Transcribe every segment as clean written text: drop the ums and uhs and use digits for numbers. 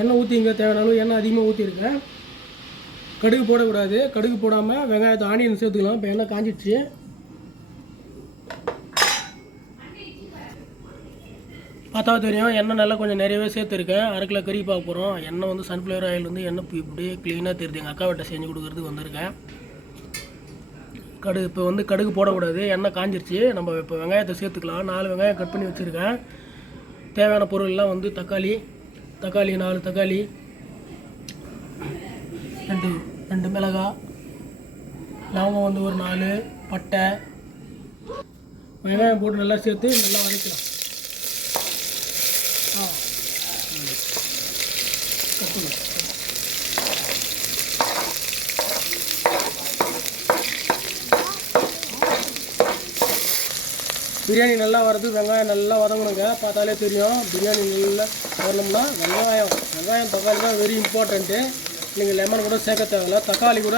எண்ணெய் ஊற்றிங்க, தேவையான அளவு எண்ணெய் அதிகமாக ஊற்றிருக்கேன். கடுகு போடக்கூடாது, கடுகு போடாமல் வெங்காயத்தை ஆனியன் சேர்த்துக்கலாம். இப்போ எண்ணெய் காஞ்சிடுச்சு. பார்த்தா தெரியும் எண்ணெய் நல்லா கொஞ்சம் நிறையவே சேர்த்துருக்கேன். 1/2 கிலோ கறி பார்க்க போகிறோம். எண்ணெய் வந்து சன்ஃப்ளவர் ஆயில் வந்து எண்ணெய் இப்படியே க்ளீனாக தெரியுது. எங்கள் அக்கா வீட்டை செஞ்சு கொடுக்குறதுக்கு வந்திருக்கேன். இப்போ வந்து கடுகு போடக்கூடாது, எண்ணெய் காஞ்சிருச்சு. நம்ம இப்போ வெங்காயத்தை சேர்த்துக்கலாம். 4 வெங்காயம் கட் பண்ணி வச்சுருக்கேன். தேவையான பொருள்லாம் வந்து தக்காளி 4 தக்காளி, 2 மிளகாய், லவங்கம் வந்து ஒரு 4, பட்டை, வெங்காயம் போட்டு நல்லா சேர்த்து நல்லா வதக்கலாம். பிரியாணி நல்லா வரது வெங்காயம் நல்லா வதங்கணுங்க. பார்த்தாலே தெரியும் பிரியாணி நல்லா வரணும்னா வெங்காயம் தக்காளி தான் வெரி இம்பார்ட்டண்ட்டு. நீங்கள் லெமன் கூட சேர்க்க தேவையில்ல. தக்காளி கூட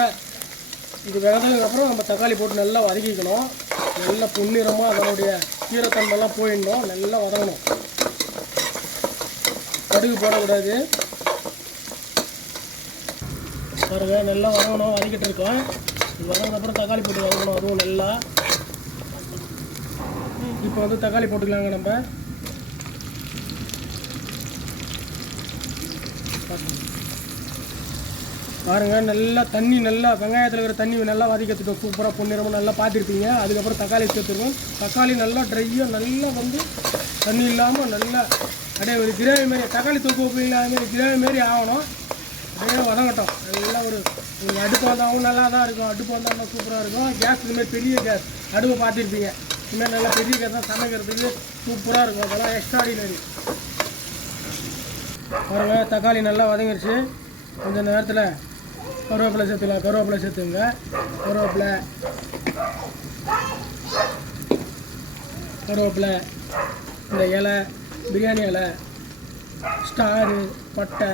இது வெந்ததுக்கப்புறம் நம்ம தக்காளி போட்டு நல்லா வதக்கிக்கணும். நல்லா பொன்னிறமாக அதனுடைய ஈரத்தன்மைலாம் போயிடணும். நல்லா வதங்கணும். கடுகு போடக்கூடாது. பாருங்கள் நல்லா வதங்கணும். வதக்கிட்டு இருக்கோம். இது வதங்கினப்புறம் தக்காளி போட்டு வதங்கணும். அதுவும் நல்லா. இப்போ வந்து தக்காளி போட்டுக்கலாங்க. நம்ம பாருங்கள் நல்லா தண்ணி நல்லா வெங்காயத்தில் இருக்கிற தண்ணி நல்லா வதக்கிறதுக்கு சூப்பராக பொன்னிறமாக நல்லா பார்த்துருப்பீங்க. அதுக்கப்புறம் தக்காளி சேர்த்துருக்கோம். தக்காளி நல்லா ட்ரையாக நல்லா வந்து தண்ணி இல்லாமல் நல்லா அப்படியே ஒரு கிரேவி மாரி, தக்காளி தொக்கு வைப்பீங்களா அதுமாரி கிரேவி மாரி ஆகணும். அப்படியே வதங்கட்டும். நல்லா ஒரு அடுப்பு வந்தாலும் நல்லா தான் இருக்கும். அடுப்பு வந்தாலும் சூப்பராக இருக்கும். கேஸ் இதுமாதிரி பெரிய கேஸ் அடுப்பை பார்த்துருப்பீங்க. இன்னும் நல்லா பெரிய கேஸ் தான் சமைக்கிறதுக்கு சூப்பராக இருக்கும். அதெல்லாம் எக்ஸ்ட்ராடினரி. பாருங்க தக்காளி நல்லா வதங்கிடுச்சு. கொஞ்சம் நேரத்தில் கருவேப்பிலை சேர்த்துக்கலாம். கருவேப்பிலை சேர்த்துங்க. கருவேப்பிலை இந்த இலை, பிரியாணி இலை, ஸ்டாரு, பட்டை,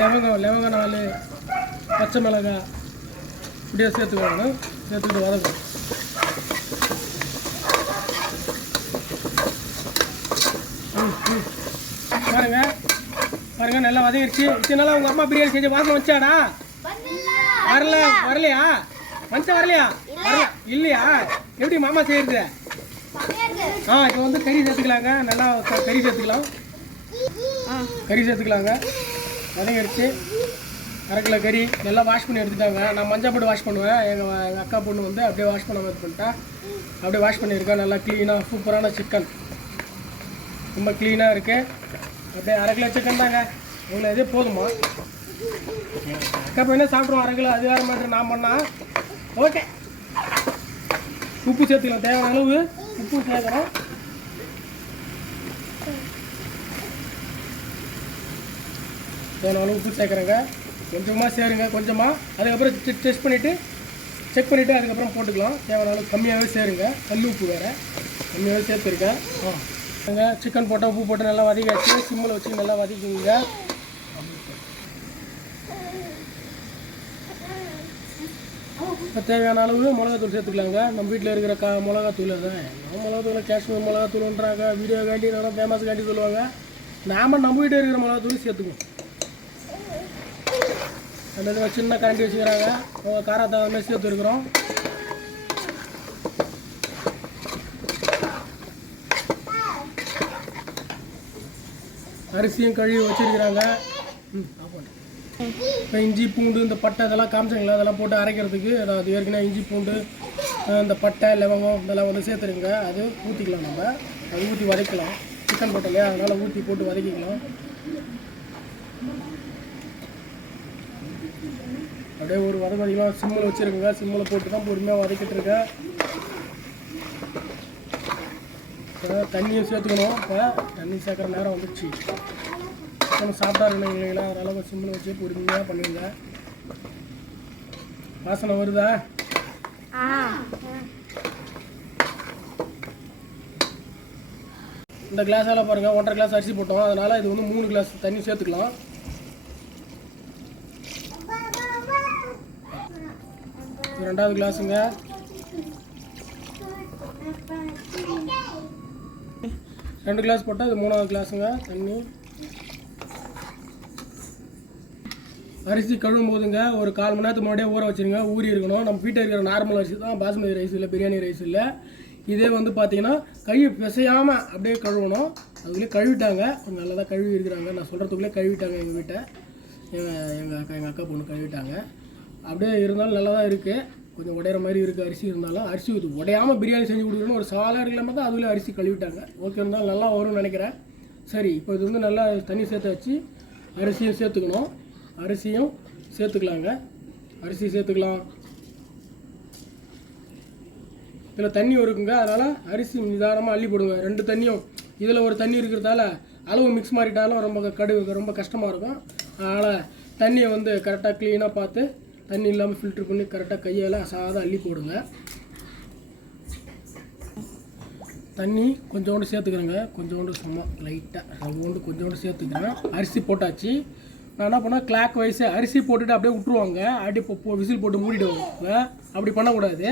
லவங்கம் 4, பச்சை மிளகாய் இப்படியே சேர்த்துக்கணும். சேர்த்துக்கிட்டு வதக்கும். பாருங்க நல்லா வதங்கிடுச்சு. இதனால உங்கள் அம்மா பிரியாணி செஞ்சு வாசனை வச்சாடா? வரலையா? வரலையா? இல்லையா? எப்படி மாமா செய்யறது? இப்போ வந்து கறி சேர்த்துக்கலாங்க. நல்லா கறி சேர்த்துக்கலாங்க. வதங்கிடுச்சு. 1/2 கிலோ கறி நல்லா வாஷ் பண்ணி எடுத்துட்டாங்க. நான் மஞ்சள் போட்டு வாஷ் பண்ணுவேன். எங்கள் அக்கா பொண்ணு வந்து அப்படியே வாஷ் பண்ண பண்ணிட்டா. அப்படியே வாஷ் பண்ணியிருக்கேன். நல்லா க்ளீனாக சூப்பரான சிக்கன், ரொம்ப க்ளீனாக இருக்குது. அப்படியே 1/2 கிலோ சிக்கன் தாங்க. உங்களை இதே போதுமா? அக்கா பையனே சாப்பிட்ருவோம் 1/2 கிலோ. அது வேறு மாதிரி நான் பண்ணால் ஓகே. உப்பு சேர்த்துக்கலாம். தேவையான அளவு உப்பு சேர்க்குறோம். தேவையான அளவு உப்பு சேர்க்குறேங்க. கொஞ்சமாக சேருங்க. கொஞ்சமாக அதுக்கப்புறம் செக் பண்ணிவிட்டு அதுக்கப்புறம் போட்டுக்கலாம். தேவையான அளவு கம்மியாகவே சேருங்க. கல் உப்பு வேறு கம்மியாகவே சேர்த்துருக்கேன். சிக்கன் போட்டால் உப்பு போட்டு நல்லா வதக்கியாச்சு. சிம்மில் வச்சு நல்லா வதக்கிங்க. இப்போ தேவையான அளவு மிளகாத்தூள் சேர்த்துக்கலாங்க. நம்ம வீட்டில் இருக்கிற மிளகாத்தூள் அதான். மிளகாத்தூள் காஷ்மீர் மிளகாத்தூள்ன்றாங்க. வீடியோ காண்டி நல்லா ஃபேமஸ் காண்டி சொல்லுவாங்க. நம்ம வீட்டில் இருக்கிற மிளகாத்தூள் சேர்த்துக்குவோம். அந்த சின்ன கரண்டி வச்சுக்கிறாங்க. காரத்தை மாதிரி சேர்த்துருக்குறோம். அரிசியும் கழுவி வச்சுருக்கிறாங்க. இப்போ இஞ்சி பூண்டு இந்த பட்டை இதெல்லாம் காமிச்சிங்களா? அதெல்லாம் போட்டு அரைக்கிறதுக்கு. அதாவது ஏற்கனவே இஞ்சி பூண்டு இந்த பட்டை லவங்கம் இதெல்லாம் வந்து சேர்த்துருங்க. அது ஊற்றிக்கலாம். நம்ம அது ஊற்றி வதக்கலாம். சிக்கன் போட்டோம் இல்லையா, அதனால் ஊற்றி போட்டு வதக்கிக்கலாம். அப்படியே ஒரு வதக்கலாம். சிம்மில் வச்சுருக்குங்க. சிம்மில் போட்டு தான் பொறுமையாக வதக்கிட்டு இருக்கேன். தண்ணியும் சேர்த்துக்கணும். இப்போ தண்ணி சேர்க்குற நேரம் வந்துடுச்சு. சிக்கன் சாப்பிட்டா இருக்கணும் இல்லைங்களா? அதனால் சிம்மில் வச்சு பொறுமையாக பண்ணுங்க. வாசனை வருதா? இந்த கிளாஸால் பாருங்கள் 1.5 கிளாஸ் அரிசி போட்டோம். அதனால் இது வந்து 3 கிளாஸ் தண்ணி சேர்த்துக்கலாம். ரெண்டாவது கிளாஸுங்க. 2 கிளாஸ் போட்டால் இது 3வது கிளாஸுங்க தண்ணி. அரிசி கழுவும் போதுங்க ஒரு 1/4 மணி நேரத்துக்கு முன்னாடியே ஊற வச்சுருங்க. ஊறி இருக்கணும். நம்ம வீட்டில் இருக்கிற நார்மல் அரிசி தான், பாஸ்மதி ரைஸ் இல்லை, பிரியாணி ரைஸ் இல்லை. இதே வந்து பார்த்தீங்கன்னா கை பிசையாமல் அப்படியே கழுவணும். அதுக்குள்ளே கழுவிட்டாங்க, கொஞ்சம் நல்லா தான் கழுவி இருக்கிறாங்க. நான் சொல்கிறதுக்குள்ளே கழுவிட்டாங்க எங்கள் வீட்டை. எங்கள் அக்கா பொண்ணு கழுவிட்டாங்க. அப்படியே இருந்தாலும் நல்லா தான் இருக்குது. கொஞ்சம் உடையிற மாதிரி இருக்குது அரிசி இருந்தாலும். அரிசி இது உடையாமல் பிரியாணி செஞ்சு கொடுக்கணும் ஒரு சாலாக இருக்கலாமல் தான் அதுலேயே அரிசி கழுவிட்டாங்க. ஓகே, இருந்தாலும் நல்லா வரும்னு நினைக்கிறேன். சரி, இப்போ இது வந்து நல்லா தண்ணி சேர்த்து வச்சு அரிசியும் சேர்த்துக்கணும். அரிசியும் சேர்த்துக்கலாங்க. அரிசி சேர்த்துக்கலாம். இதில் தண்ணி இருக்குங்க, அதனால் அரிசி நிதானமாக அள்ளி போடுங்க. 2 தண்ணியும் இதில் ஒரு தண்ணி இருக்கிறதால அளவு மிக்ஸ் மாறிட்டாலும் ரொம்ப கஷ்டமாக இருக்கும். அதனால் தண்ணியை வந்து கரெக்டாக க்ளீனாக பார்த்து தண்ணி இல்லாமல் ஃபில்ட்ரு பண்ணி கரெக்டாக கையால் சாதம் அள்ளி போடுங்க. தண்ணி கொஞ்சோண்டு சேர்த்துக்கிறேங்க. கொஞ்சோண்டு சும்மா லைட்டாக கொஞ்சோண்டு சேர்த்துக்கிறேன். அரிசி போட்டாச்சு. நான் என்ன பண்ணேன், கிளாக் வைஸ் அரிசி போட்டுட்டு அப்படியே விட்டுருவாங்க. அப்படியே விசில் போட்டு மூடிடுவாங்க. அப்படி பண்ணக்கூடாது.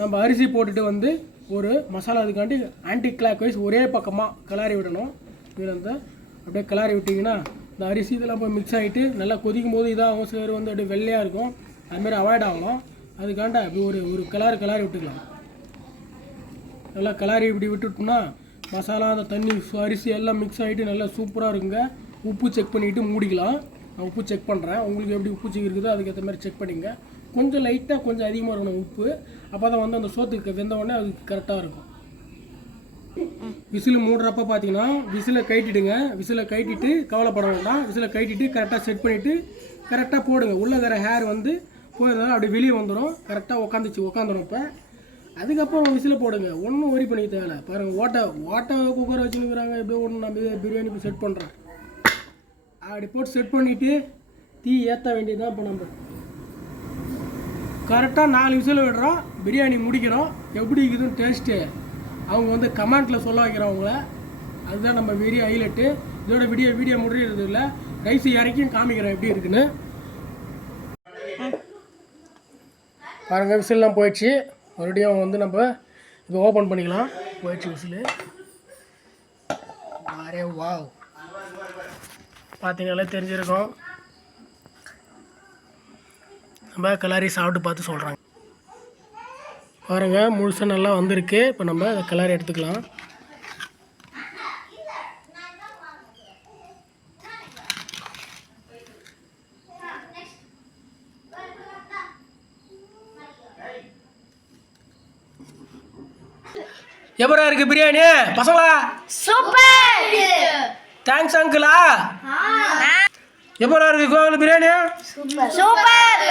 நம்ம அரிசி போட்டுட்டு வந்து ஒரு மசாலா அதுக்காண்டி ஆன்டி கிளாக் வைஸ் ஒரே பக்கமாக கிளறி விடணும். இதில் வந்து அப்படியே கிளறி விட்டிங்கன்னா இந்த அரிசி இதெல்லாம் போய் மிக்ஸ் ஆகிட்டு நல்லா கொதிக்கும் போது இதாகும். சேரு வந்து அப்படியே வெள்ளையாக இருக்கும். அதுமாதிரி அவாய்ட் ஆகணும். அதுக்காண்ட அப்படி ஒரு கிளறி விட்டுக்கலாம். நல்லா கிளறி இப்படி விட்டுட்டோம்னா மசாலா அந்த தண்ணி அரிசி எல்லாம் மிக்ஸ் ஆகிட்டு நல்லா சூப்பராக இருக்குங்க. உப்பு செக் பண்ணிவிட்டு மூடிக்கலாம். நான் உப்பு செக் பண்ணுறேன். உங்களுக்கு எப்படி உப்பு செக் இருக்குதோ அதுக்கேற்ற மாதிரி செக் பண்ணிங்க. கொஞ்சம் லைட்டாக கொஞ்சம் அதிகமாக இருக்கணும் உப்பு. அப்போ தான் வந்து அந்த சோத்துக்கு வெந்த உடனே அது கரெக்டாக இருக்கும். விசில் மூடுறப்ப பார்த்தீங்கன்னா விசிலை கட்டிடுங்க. விசிலை கட்டிட்டு கவலைப்பட வேண்டாம். விசிலை கட்டிட்டு கரெக்டாக செட் பண்ணிவிட்டு கரெக்டாக போடுங்க. உள்ளே வேறு ஹேர் வந்து போயிருந்தாலும் அப்படி வெளியே வந்துடும். கரெக்டாக உட்காந்துரும். இப்போ அதுக்கப்புறம் விசிலை போடுங்க. ஒன்றும் ஒரி பண்ணிக்க தேவை. பாருங்கள், ஓட்டை குக்கரை வச்சுருக்கிறாங்க. எப்படியோ ஒன்று நான் பிரியாணி இப்போ செட் பண்ணுறேன். அப்படி போட்டு செட் பண்ணிவிட்டு தீ ஏற்ற வேண்டியதுதான். இப்போ நம்ம கரெக்டாக 4 விசில் விடுறோம். பிரியாணி முடிக்கிறோம். எப்படி இருக்குதுன்னு டேஸ்ட்டு அவங்க வந்து கமெண்ட்டில் சொல்ல வைக்கிறவங்கள. அதுதான் நம்ம பெரிய ஹைலைட்டு. இதோட வீடியோ முடிகிறது இல்லை. ரைஸ் இறக்கியும் காமிக்கிறேன் எப்படி இருக்குன்னு. பாருங்கள், விசில்லாம் போயிடுச்சு. மறுபடியும் வந்து நம்ம இப்போ ஓப்பன் பண்ணிக்கலாம். போயிடுச்சு விசில். அரே வாவ், பார்த்தீங்கனாலே தெரிஞ்சிருக்கும். நம்ம கிளறி சாப்பிட்டு பார்த்து சொல்கிறாங்க. பாருங்கள், முழுசாக நல்லா வந்திருக்கு. இப்போ நம்ம அதை கிளறி எடுத்துக்கலாம். எப்பரா இருக்கு பிரியாணி பசங்களா? சூப்பர். தேங்க்ஸ் அங்கிளா. எப்பரா இருக்கு கோவில் பிரியாணி? சூப்பர்.